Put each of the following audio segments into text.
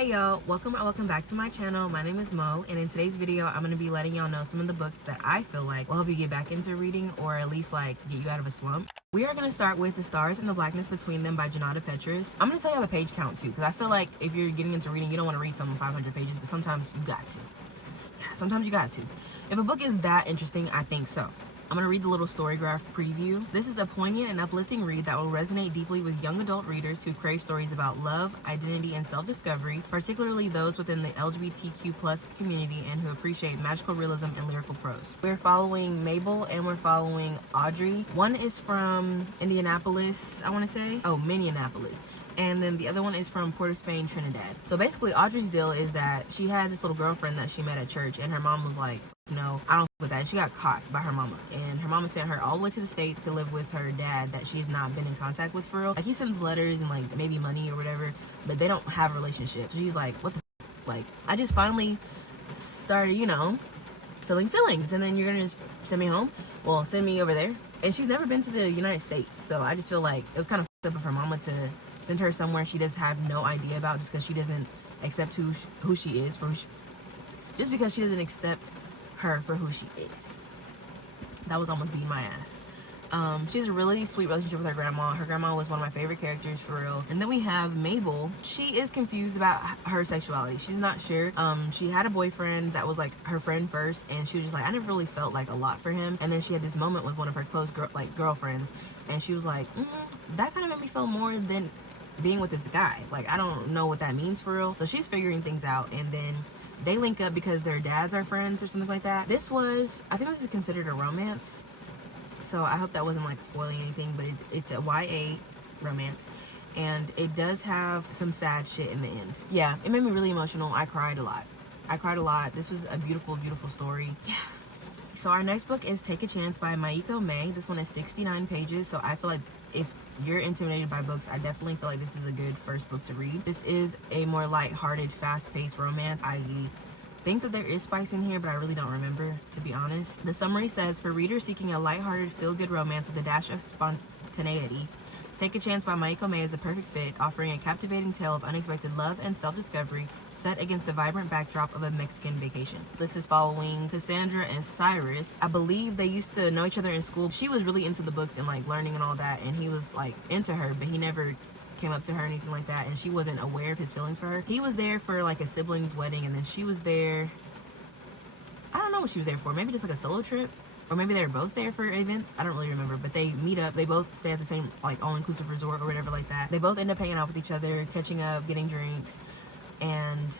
Hey y'all, welcome or welcome back to my channel. My name is Mo, and in today's video I'm going to be letting y'all know some of the books that I feel like will help you get back into reading, or at least like get you out of a slump. We are going to start with The Stars and the Blackness Between Them by Janata Petrus. I'm going to tell y'all the page count too, because I feel like if you're getting into reading, you don't want to read some 500 pages, but sometimes you got to. Yeah, sometimes you got to. If a book is that interesting, I think so. I'm going to read the little storygraph preview. This is a poignant and uplifting read that will resonate deeply with young adult readers who crave stories about love, identity, and self-discovery, particularly those within the LGBTQ+ community and who appreciate magical realism and lyrical prose. We're following Mabel and we're following Audrey. One is from Indianapolis, I want to say. Oh, Minneapolis. And then the other one is from Port of Spain, Trinidad. So basically, Audrey's deal is that she had this little girlfriend that she met at church, and her mom was like, no, I don't with that. She got caught by her mama, and her mama sent her all the way to the States to live with her dad that she's not been in contact with for real. Like, he sends letters and like maybe money or whatever, but they don't have a relationship. So she's like, what the like, I just finally started, feeling feelings, and then you're gonna just send me home? Well, send me over there. And she's never been to the United States, so I just feel like it was kind of up of her mama to send her somewhere she does have no idea about, just because she doesn't accept who she is just because she doesn't accept her for who she is. That was almost beating my ass. She has a really sweet relationship with her grandma. Her grandma was one of my favorite characters, for real. And then we have Mabel. She is confused about her sexuality. She's not sure. She had a boyfriend that was like her friend first, and she was just like, I never really felt like a lot for him. And then she had this moment with one of her close girlfriends, and she was like, that kind of made me feel more than being with this guy. Like, I don't know what that means for real. So she's figuring things out, and then they link up because their dads are friends or something like that. I think this is considered a romance, so I hope that wasn't like spoiling anything, but it's a YA romance, and it does have some sad shit in the end. Yeah, it made me really emotional. I cried a lot. This was a beautiful, beautiful story. Yeah. So our next book is Take a Chance by Maiko May. This one is 69 pages, so I feel like if you're intimidated by books, I definitely feel like this is a good first book to read. This is a more light-hearted, fast-paced romance. I think that there is spice in here, but I really don't remember, to be honest. The summary says, for readers seeking a light-hearted, feel-good romance with a dash of spontaneity, Take a Chance by Maiko May is a perfect fit, offering a captivating tale of unexpected love and self-discovery set against the vibrant backdrop of a Mexican vacation. This is following Cassandra and Cyrus. I believe they used to know each other in school. She was really into the books and like learning and all that, and he was like into her, but he never came up to her or anything like that, and she wasn't aware of his feelings for her. He was there for like a sibling's wedding, and then she was there, I don't know what she was there for, maybe just like a solo trip, or maybe they were both there for events. I don't really remember, but they meet up. They both stay at the same like all-inclusive resort or whatever like that. They both end up hanging out with each other, catching up, getting drinks, and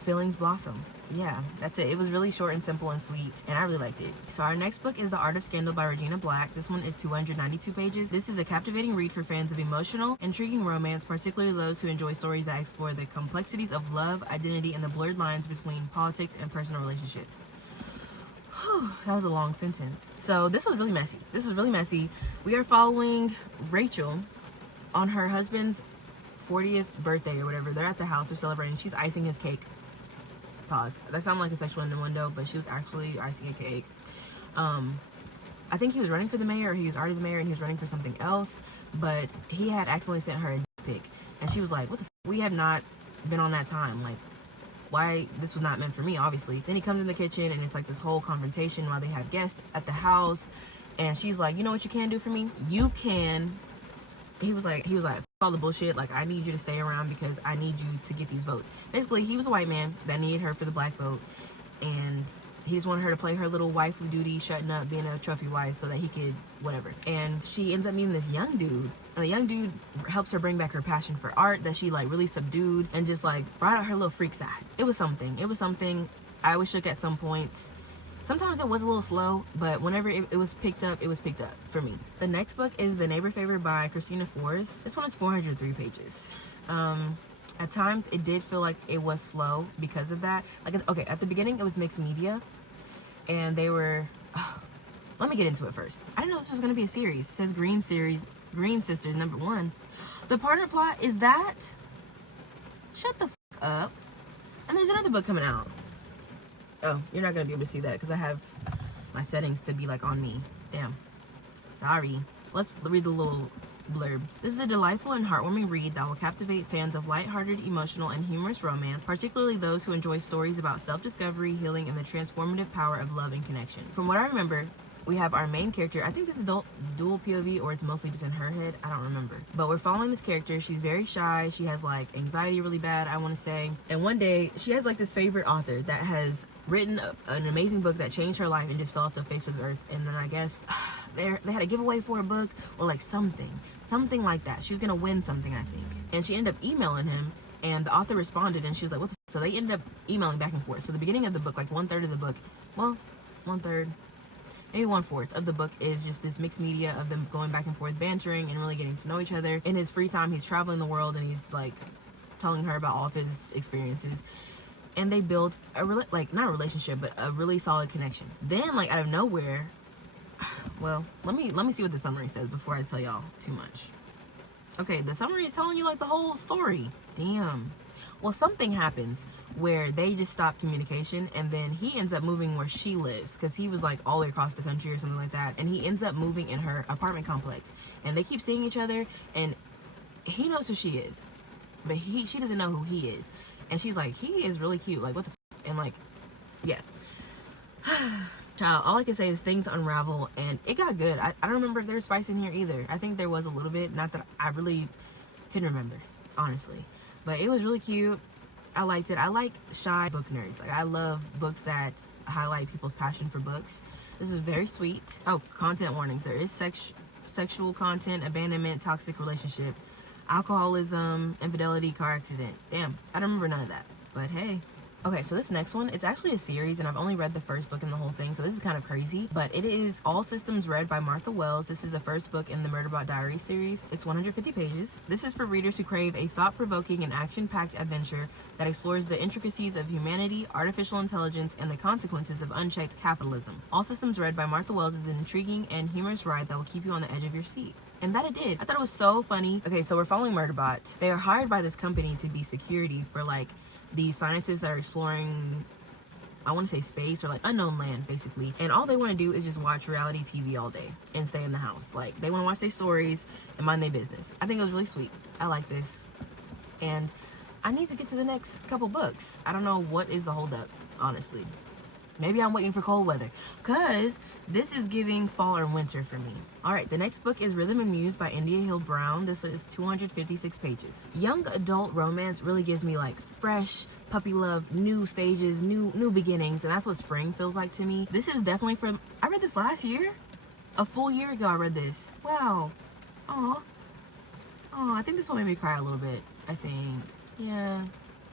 feelings blossom. Yeah, that's it. It was really short and simple and sweet, and I really liked it. So our next book is The Art of Scandal by Regina Black. This one is 292 pages. This is a captivating read for fans of emotional, intriguing romance, particularly those who enjoy stories that explore the complexities of love, identity, and the blurred lines between politics and personal relationships. That was a long sentence. So this was really messy. We are following Rachel on her husband's 40th birthday or whatever. They're at the house, they're celebrating. She's icing his cake. Pause. That sounded like a sexual innuendo, but she was actually icing a cake. I think he was running for the mayor, or he was already the mayor and he was running for something else, but he had accidentally sent her a pic, and she was like, what the f? We have not been on that time. Like, why? This was not meant for me, obviously. Then he comes in the kitchen, and it's like this whole confrontation while they have guests at the house, and she's like, you know what you can do for me? You can. He was like, all the bullshit. Like, I need you to stay around because I need you to get these votes. Basically, he was a white man that needed her for the black vote, and he just wanted her to play her little wifely duty, shutting up, being a trophy wife, so that he could whatever. And she ends up meeting this young dude, and the young dude helps her bring back her passion for art that she like really subdued, and just like brought out her little freak side. It was something. I was shook at some points. Sometimes it was a little slow, but whenever it was picked up, it was picked up for me. The next book is The Neighbor Favorite by Christina Forrest. This one is 403 pages. At times, it did feel like it was slow because of that. Like, okay, at the beginning, it was mixed media, and they were... let me get into it first. I didn't know this was going to be a series. It says Green Sisters #1. The partner plot is that... Shut the f*** up. And there's another book coming out. Oh, you're not going to be able to see that because I have my settings to be like on me. Damn. Sorry. Let's read the little Blurb. This is a delightful and heartwarming read that will captivate fans of lighthearted, emotional, and humorous romance, particularly those who enjoy stories about self-discovery, healing, and the transformative power of love and connection. From what I remember, we have our main character. I think this is dual POV, or it's mostly just in her head. I don't remember. But we're following this character. She's very shy. She has like anxiety really bad, I want to say. And one day she has like this favorite author that has written an amazing book that changed her life and just fell off the face of the earth. And then I guess they had a giveaway for a book or like something like that. She was gonna win something, I think. And she ended up emailing him, and the author responded, and she was like, what the f-? So they ended up emailing back and forth. So the beginning of the book, like 1/3 of the book, well, 1/3, maybe 1/4 of the book is just this mixed media of them going back and forth, bantering and really getting to know each other. In his free time, he's traveling the world and he's like telling her about all of his experiences. And they build a not a relationship, but a really solid connection. Then like out of nowhere, well, let me see what the summary says before I tell y'all too much. Okay, the summary is telling you like the whole story. Damn. Well, something happens where they just stop communication, and then he ends up moving where she lives, because he was like all the way across the country or something like that, and he ends up moving in her apartment complex, and they keep seeing each other, and he knows who she is, but she doesn't know who he is, and she's like, he is really cute, like what the f-? And like, yeah. Child, all I can say is things unravel, and it got good. I don't remember if there was spice in here either. I think there was a little bit, not that I really can remember, honestly. But it was really cute. I liked it. I like shy book nerds. Like, I love books that highlight people's passion for books. This was very sweet. Oh, content warnings. There is sexual content, abandonment, toxic relationship, alcoholism, infidelity, car accident. Damn, I don't remember none of that. But hey. Okay, so this next one, it's actually a series, and I've only read the first book in the whole thing, so this is kind of crazy, but it is All Systems Red by Martha Wells. This is the first book in the Murderbot Diaries series. It's 150 pages. This is for readers who crave a thought-provoking and action-packed adventure that explores the intricacies of humanity, artificial intelligence, and the consequences of unchecked capitalism. All Systems Red by Martha Wells is an intriguing and humorous ride that will keep you on the edge of your seat. And that it did. I thought it was so funny. Okay, so we're following Murderbot. They are hired by this company to be security for like these scientists that are exploring, I want to say space or like unknown land basically, and all they want to do is just watch reality TV all day and stay in the house. Like, they want to watch their stories and mind their business. I think it was really sweet. I like this, and I need to get to the next couple books. I don't know what is the holdup, honestly. Maybe I'm waiting for cold weather, because this is giving fall or winter for me. All right, the next book is Rhythm and Muse by India Hill Brown. This is 256 pages. Young adult romance really gives me like fresh puppy love, new stages, new beginnings, and that's what spring feels like to me. This is definitely from, I read this last year? A full year ago I read this. Wow. Aw. Oh, I think this one made me cry a little bit, I think. Yeah.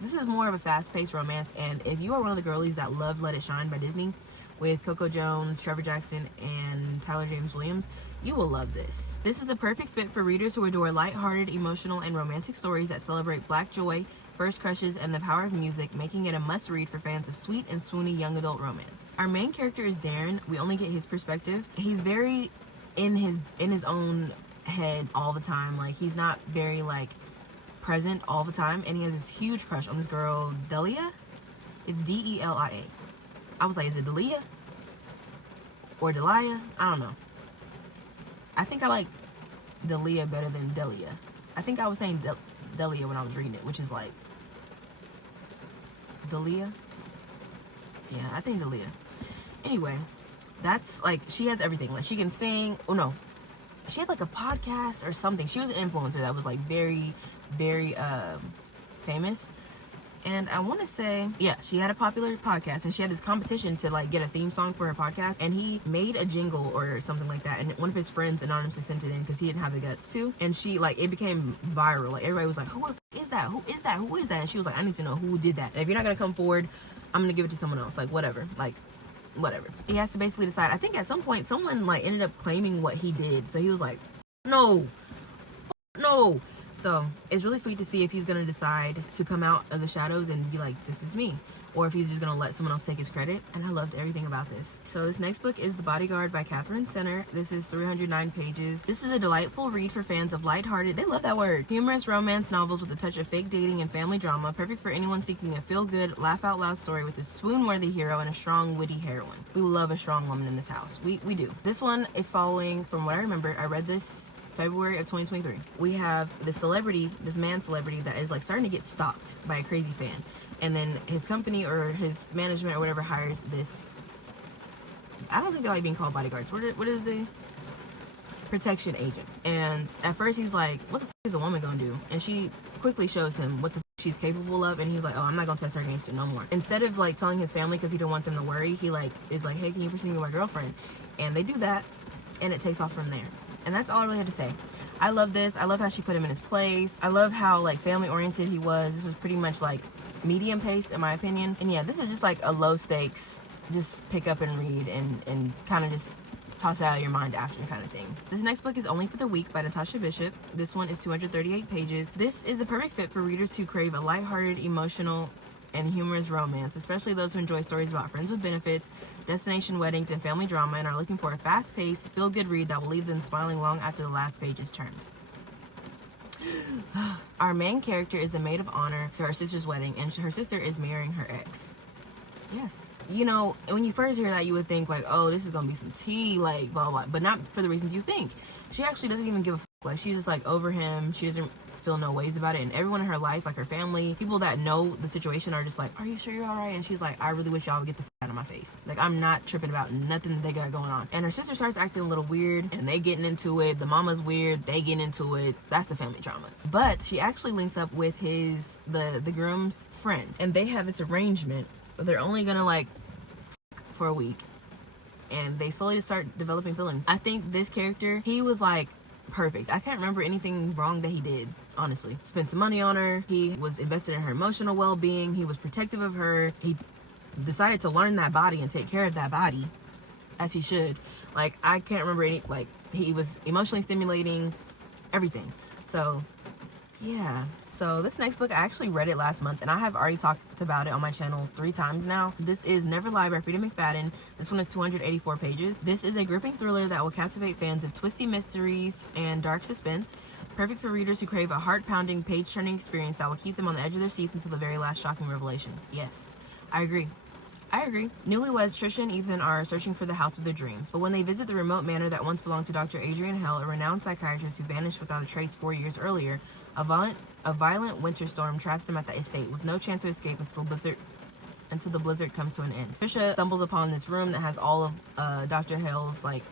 This is more of a fast-paced romance, and if you are one of the girlies that love Let It Shine by Disney with Coco Jones, Trevor Jackson, and Tyler James Williams, you will love this. This is a perfect fit for readers who adore lighthearted, emotional, and romantic stories that celebrate Black joy, first crushes, and the power of music, making it a must-read for fans of sweet and swoony young adult romance. Our main character is Darren. We only get his perspective. He's very in his own head all the time. Like, he's not very like present all the time, and he has this huge crush on this girl Delia. It's Delia. I was like, is it Delia or Delia? I don't know. I think I like Delia better than Delia. I think I was saying Delia when I was reading it, which is like Delia. Yeah, I think Delia. Anyway, that's like, she has everything. Like, she can sing. Oh no, she had like a podcast or something. She was an influencer that was like very famous, and I want to say, yeah, she had a popular podcast, and she had this competition to like get a theme song for her podcast, and he made a jingle or something like that, and one of his friends anonymously sent it in because he didn't have the guts to, and she like, it became viral. Like, everybody was like, who the f is that, who is that, who is that? And she was like, I need to know who did that, and if you're not gonna come forward, I'm gonna give it to someone else. Like, whatever. He has to basically decide. I think at some point someone like ended up claiming what he did, so he was like, no. So it's really sweet to see if he's gonna decide to come out of the shadows and be like, this is me, or if he's just gonna let someone else take his credit. And I loved everything about this. So this next book is The Bodyguard by Catherine Center. This is 309 pages. This is a delightful read for fans of lighthearted, they love that word, humorous romance novels with a touch of fake dating and family drama, perfect for anyone seeking a feel-good, laugh-out-loud story with a swoon-worthy hero and a strong, witty heroine. We love a strong woman in this house. We do. This one is following, from what I remember, I read this February of 2023. We have this celebrity, this man celebrity that is like starting to get stalked by a crazy fan. And then his company or his management or whatever hires this, I don't think they like being called bodyguards. What is the protection agent? And at first he's like, what the f is a woman gonna do? And she quickly shows him what the f she's capable of, and he's like, oh, I'm not gonna test her against you no more. Instead of like telling his family because he didn't want them to worry, he like is like, hey, can you pretend you're my girlfriend? And they do that, and it takes off from there. And that's all I really had to say. I love this. I love how she put him in his place. I love how like family oriented he was. This was pretty much like medium paced in my opinion. And yeah, this is just like a low stakes, just pick up and read and kind of just toss it out of your mind after kind of thing. This next book is Only for the Weak by Natasha Bishop. This one is 238 pages. This is a perfect fit for readers who crave a lighthearted, emotional, and humorous romance, especially those who enjoy stories about friends with benefits, destination weddings, and family drama, and are looking for a fast-paced, feel-good read that will leave them smiling long after the last page is turned. Our main character is the maid of honor to her sister's wedding, and her sister is marrying her ex. Yes. You know, when you first hear that, you would think like, oh, this is gonna be some tea, like blah blah, but not for the reasons you think. She actually doesn't even give a f. Like, she's just like over him. She doesn't feel no ways about it, and everyone in her life, like her family, people that know the situation, are just like, are you sure you're all right? And she's like, I really wish y'all would get the f out of my face. Like, I'm not tripping about nothing that they got going on. And her sister starts acting a little weird, and they getting into it. The mama's weird, they getting into it. That's the family drama. But she actually links up with the groom's friend, and they have this arrangement. They're only gonna like for a week, and they slowly start developing feelings. I think this character, he was like perfect. I can't remember anything wrong that he did, honestly. Spent some money on her. He was invested in her emotional well-being. He was protective of her. He decided to learn that body and take care of that body as he should. Like, I can't remember any, like, he was emotionally stimulating, everything. So yeah. So this next book, I actually read it last month, and I have already talked about it on my channel 3 times now. This is Never Lie by Frida McFadden. This one is 284 pages. This is a gripping thriller that will captivate fans of twisty mysteries and dark suspense. Perfect for readers who crave a heart-pounding, page-turning experience that will keep them on the edge of their seats until the very last shocking revelation. Yes, I agree. Newlyweds Trisha and Ethan are searching for the house of their dreams, but when they visit the remote manor that once belonged to Dr. Adrian Hell, a renowned psychiatrist who vanished without a trace 4 years earlier, a violent winter storm traps them at the estate with no chance of escape until the blizzard comes to an end. Trisha stumbles upon this room that has all of Dr. Hell's like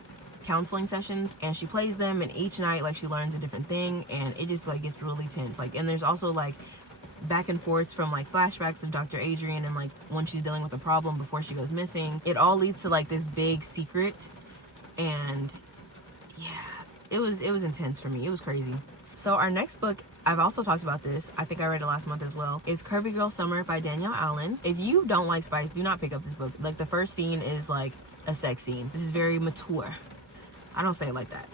counseling sessions, and she plays them, and each night like she learns a different thing, and it just like gets really tense. Like, and there's also like back and forth from like flashbacks of Dr. Adrian and like when she's dealing with a problem before she goes missing. It all leads to like this big secret, and yeah, it was intense for me. It was crazy. So our next book, I've also talked about this, I think I read it last month as well, is Curvy Girl Summer by Danielle Allen. If you don't like spice, do not pick up this book. Like, the first scene is like a sex scene. This is very mature. I don't say it like that.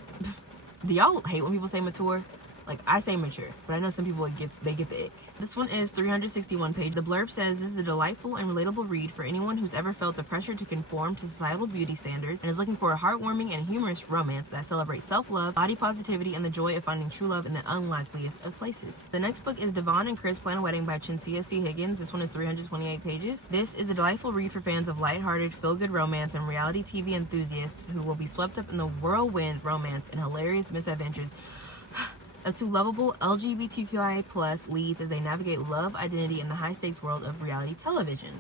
Do y'all hate when people say mature? Like, I say mature, but I know some people they get the ick. This one is 361 pages. The blurb says, this is a delightful and relatable read for anyone who's ever felt the pressure to conform to societal beauty standards and is looking for a heartwarming and humorous romance that celebrates self-love, body positivity, and the joy of finding true love in the unlikeliest of places. The next book is Devon and Chris Plan a Wedding by Chinsia C. Higgins. This one is 328 pages. This is a delightful read for fans of lighthearted, feel-good romance and reality TV enthusiasts who will be swept up in the whirlwind romance and hilarious misadventures of 2 lovable LGBTQIA+ leads as they navigate love, identity, and the high-stakes world of reality television.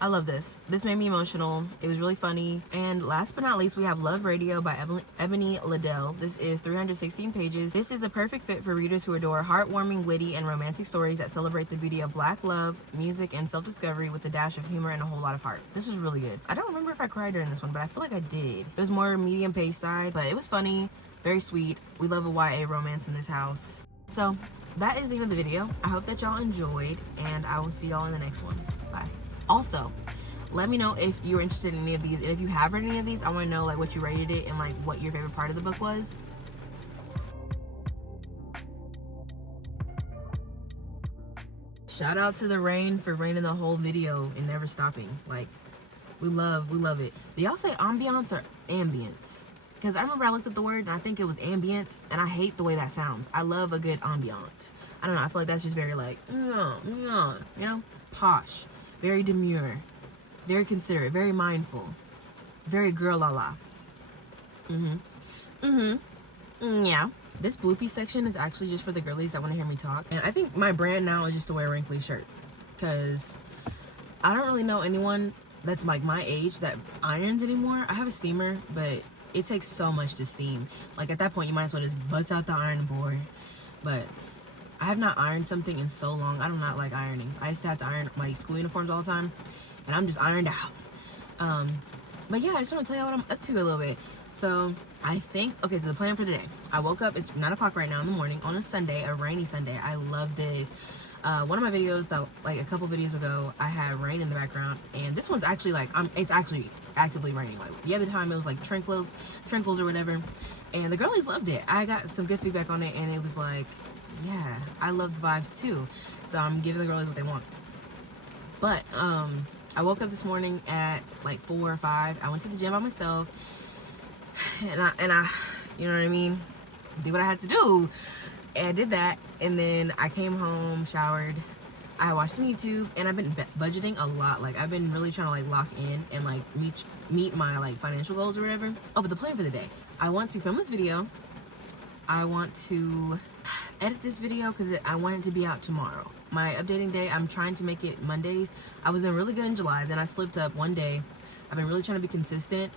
I love this. This made me emotional. It was really funny. And last but not least, we have Love Radio by Ebony Liddell. This is 316 pages. This is a perfect fit for readers who adore heartwarming, witty, and romantic stories that celebrate the beauty of Black love, music, and self-discovery with a dash of humor and a whole lot of heart. This was really good. I don't remember if I cried during this one, but I feel like I did. It was more medium-paced side, but it was funny. Very sweet. We love a YA romance in this house. So that is the end of the video. I hope that y'all enjoyed, and I will see y'all in the next one. Bye. Also, let me know if you're interested in any of these, and if you have read any of these, I want to know like what you rated it and like what your favorite part of the book was. Shout out to the rain for raining the whole video and never stopping. Like, we love it. Do y'all say ambiance or ambience? Because I remember I looked up the word and I think it was ambient, and I hate the way that sounds. I love a good ambiance. I don't know, I feel like that's just very like, you know, posh, very demure, very considerate, very mindful, very girl la la. Yeah. This blue piece section is actually just for the girlies that want to hear me talk. And I think my brand now is just to wear a wrinkly shirt. Because I don't really know anyone that's like my age that irons anymore. I have a steamer, but it takes so much to steam. Like at that point, you might as well just bust out the iron board. But I have not ironed something in so long. I do not like ironing. I used to have to iron my school uniforms all the time, and I'm just ironed out. But yeah, I just want to tell you what I'm up to a little bit. So I think, okay, so the plan for today. I woke up, it's 9 o'clock right now in the morning on a Sunday, a rainy Sunday. I love this. One of my videos that, like a couple videos ago, I had rain in the background, and this one's actually like, it's actually actively raining. Like the other time it was like trinkles or whatever, and the girlies loved it. I got some good feedback on it, and it was like, yeah, I love the vibes too. So I'm giving the girlies what they want. But I woke up this morning at like 4 or 5. I went to the gym by myself, and I, you know what I mean, did what I had to do. And I did that, and then I came home, showered, I watched some YouTube, and I've been budgeting a lot. Like I've been really trying to like lock in and like meet my like financial goals or whatever. Oh, but the plan for the day, I want to film this video. I want to edit this video because I want it to be out tomorrow. My updating day, I'm trying to make it Mondays. I was doing really good in July, then I slipped up one day. I've been really trying to be consistent.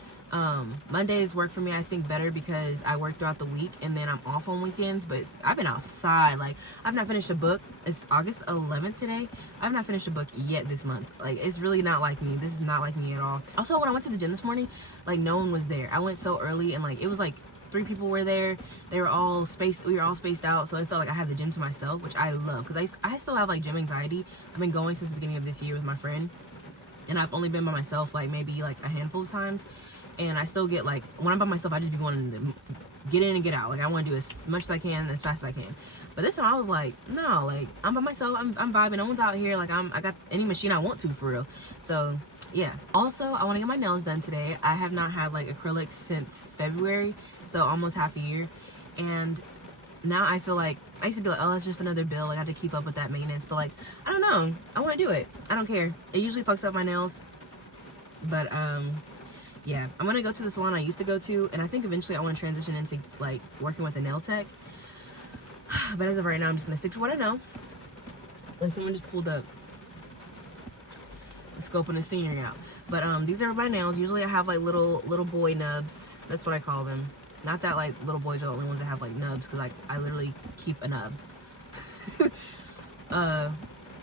Mondays work for me, I think, better because I work throughout the week and then I'm off on weekends. But I've been outside. Like, I've not finished a book. It's August 11th today. I've not finished a book yet this month. Like, it's really not like me. This is not like me at all. Also, when I went to the gym this morning, like, no one was there. I went so early, and like it was like 3 people were there. They were all spaced. We were all spaced out, so it felt like I had the gym to myself, which I love because I still have like gym anxiety. I've been going since the beginning of this year with my friend, and I've only been by myself like maybe like a handful of times. And I still get like, when I'm by myself, I just be wanting to get in and get out. Like I want to do as much as I can, as fast as I can. But this time I was like, no, like I'm by myself. I'm vibing. No one's out here. Like I got any machine I want to, for real. So yeah. Also, I want to get my nails done today. I have not had like acrylics since February, so almost half a year. And now I feel like, I used to be like, oh, that's just another bill. Like I have to keep up with that maintenance. But like, I don't know. I want to do it. I don't care. It usually fucks up my nails. But yeah, I'm gonna go to the salon I used to go to, and I think eventually I want to transition into like working with a nail tech. But as of right now, I'm just gonna stick to what I know. And someone just pulled up, scoping the scenery out. But these are my nails. Usually I have like little boy nubs. That's what I call them. Not that like little boys are the only ones that have like nubs, because like I literally keep a nub.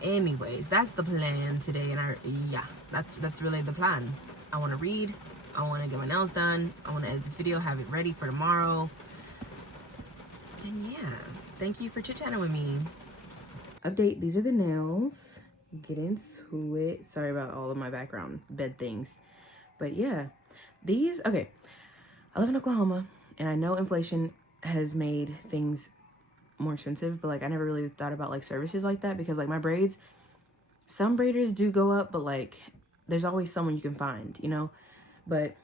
Anyways, that's the plan today, and yeah, that's really the plan. I want to read. I want to get my nails done. I want to edit this video, have it ready for tomorrow. And yeah, thank you for chit-chatting with me. Update, these are the nails. Get into it. Sorry about all of my background bed things. But yeah, these, okay. I live in Oklahoma, and I know inflation has made things more expensive, but like I never really thought about like services like that, because like my braids, some braiders do go up, but like there's always someone you can find, you know. But,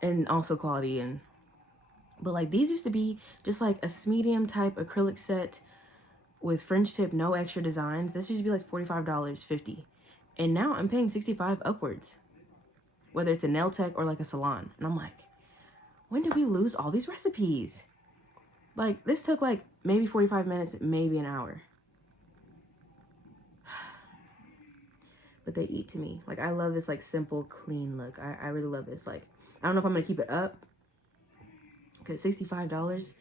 and also quality, and but like these used to be just like a medium type acrylic set with fringe tip, no extra designs. This used to be like $45, $50, and now I'm paying $65 upwards, whether it's a nail tech or like a salon. And I'm like, when did we lose all these recipes? Like this took like maybe 45 minutes, maybe an hour. But they eat to me. Like I love this like simple, clean look. I really love this. Like I don't know if I'm gonna keep it up, because $65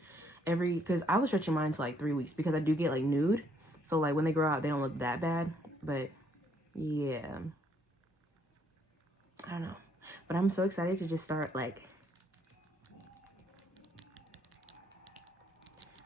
because I was stretching mine to like 3 weeks, because I do get like nude, so like when they grow out they don't look that bad. But yeah, I don't know, but I'm so excited to just start like